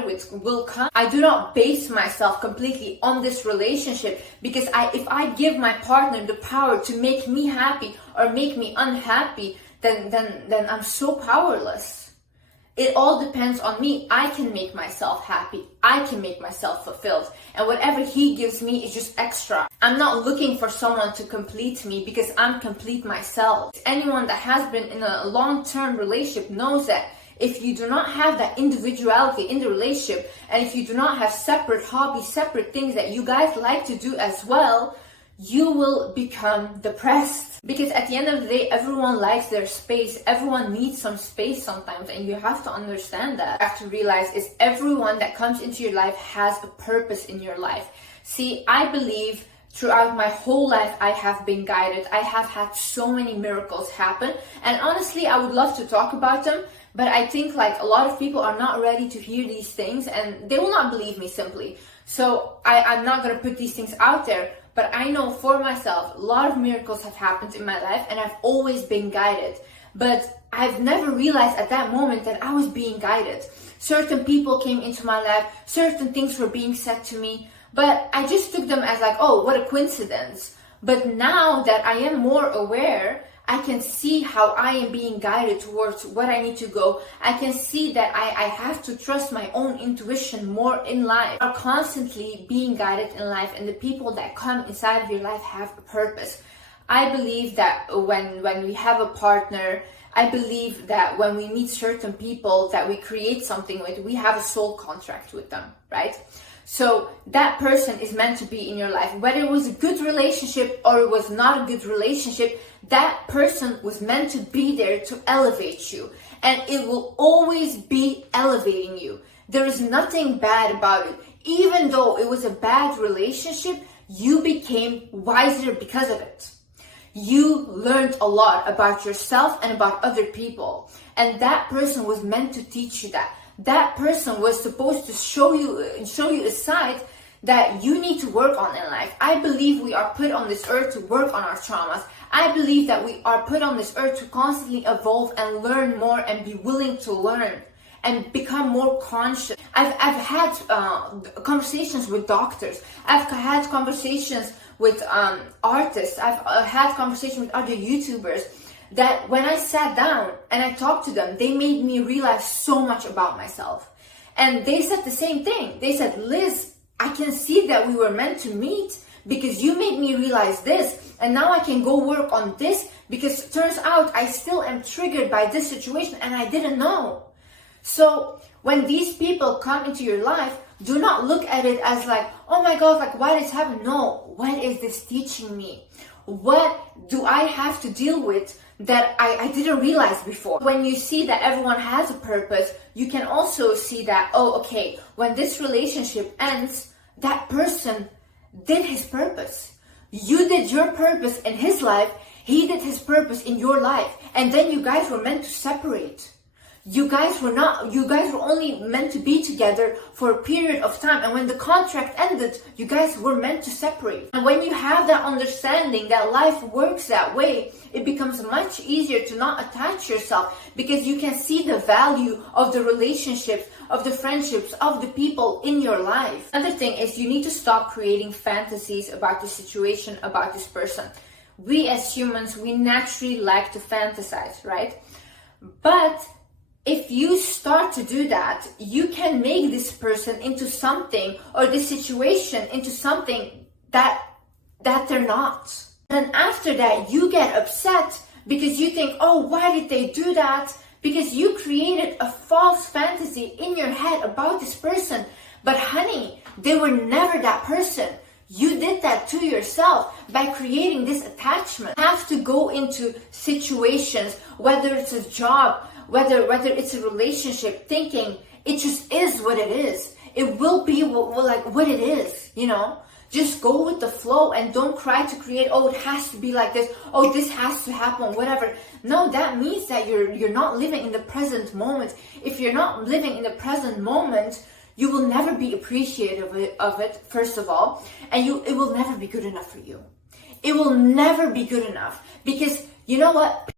together with will come. I do not base myself completely on this relationship, because if I give my partner the power to make me happy or make me unhappy, then I'm so powerless. It all depends on me. I can make myself happy. I can make myself fulfilled. And whatever he gives me is just extra. I'm not looking for someone to complete me, because I'm complete myself. Anyone that has been in a long-term relationship knows that if you do not have that individuality in the relationship, and if you do not have separate hobbies, separate things that you guys like to do as well, you will become depressed. Because at the end of the day, everyone likes their space. Everyone needs some space sometimes, and you have to understand that. You have to realize is everyone that comes into your life has a purpose in your life. See, I believe throughout my whole life, I have been guided. I have had so many miracles happen. And honestly, I would love to talk about them, but I think like a lot of people are not ready to hear these things, and they will not believe me simply. So I'm not going to put these things out there. But I know for myself, a lot of miracles have happened in my life, and I've always been guided. But I've never realized at that moment that I was being guided. Certain people came into my life, certain things were being said to me, but I just took them as like, oh, what a coincidence. But now that I am more aware, I can see how I am being guided towards what I need to go. I can see that I have to trust my own intuition more in life. You are constantly being guided in life, and the people that come inside of your life have a purpose. I believe that when we have a partner, I believe that when we meet certain people that we create something with, we have a soul contract with them, right? So that person is meant to be in your life. Whether it was a good relationship or it was not a good relationship, that person was meant to be there to elevate you. And it will always be elevating you. There is nothing bad about it. Even though it was a bad relationship, you became wiser because of it. You learned a lot about yourself and about other people. And that person was meant to teach you that. That person was supposed to show you a side that you need to work on in life. I believe we are put on this earth to work on our traumas. I believe that we are put on this earth to constantly evolve and learn more and be willing to learn and become more conscious. I've had conversations with doctors. I've had conversations with artists. I've had conversations with other YouTubers, that when I sat down and I talked to them, they made me realize so much about myself. And they said the same thing. They said, Liz, I can see that we were meant to meet because you made me realize this. And now I can go work on this, because it turns out I still am triggered by this situation and I didn't know. So when these people come into your life, do not look at it as like, oh my God, like why this happened? No, what is this teaching me? What do I have to deal with that I didn't realize before? When you see that everyone has a purpose, you can also see that, oh, okay, when this relationship ends, that person did his purpose. You did your purpose in his life, he did his purpose in your life, and then you guys were meant to separate. You guys were only meant to be together for a period of time, and when the contract ended, you guys were meant to separate. And when you have that understanding that life works that way, it becomes much easier to not attach yourself, because you can see the value of the relationships, of the friendships, of the people in your life. Another thing is you need to stop creating fantasies about the situation, about this person. We as humans, we naturally like to fantasize, right? But if you start to do that, you can make this person into something, or this situation into something that they're not. And after that, you get upset because you think, oh, why did they do that? Because you created a false fantasy in your head about this person. But honey, they were never that person. You did that to yourself by creating this attachment. You have to go into situations, whether it's a job, whether it's a relationship, thinking it just is what it is. It will be what it is, you know? Just go with the flow and don't try to create, oh, it has to be like this, oh, this has to happen, whatever. No, that means that you're not living in the present moment. If you're not living in the present moment, you will never be appreciative of it, first of all, and it will never be good enough for you. It will never be good enough, because you know what?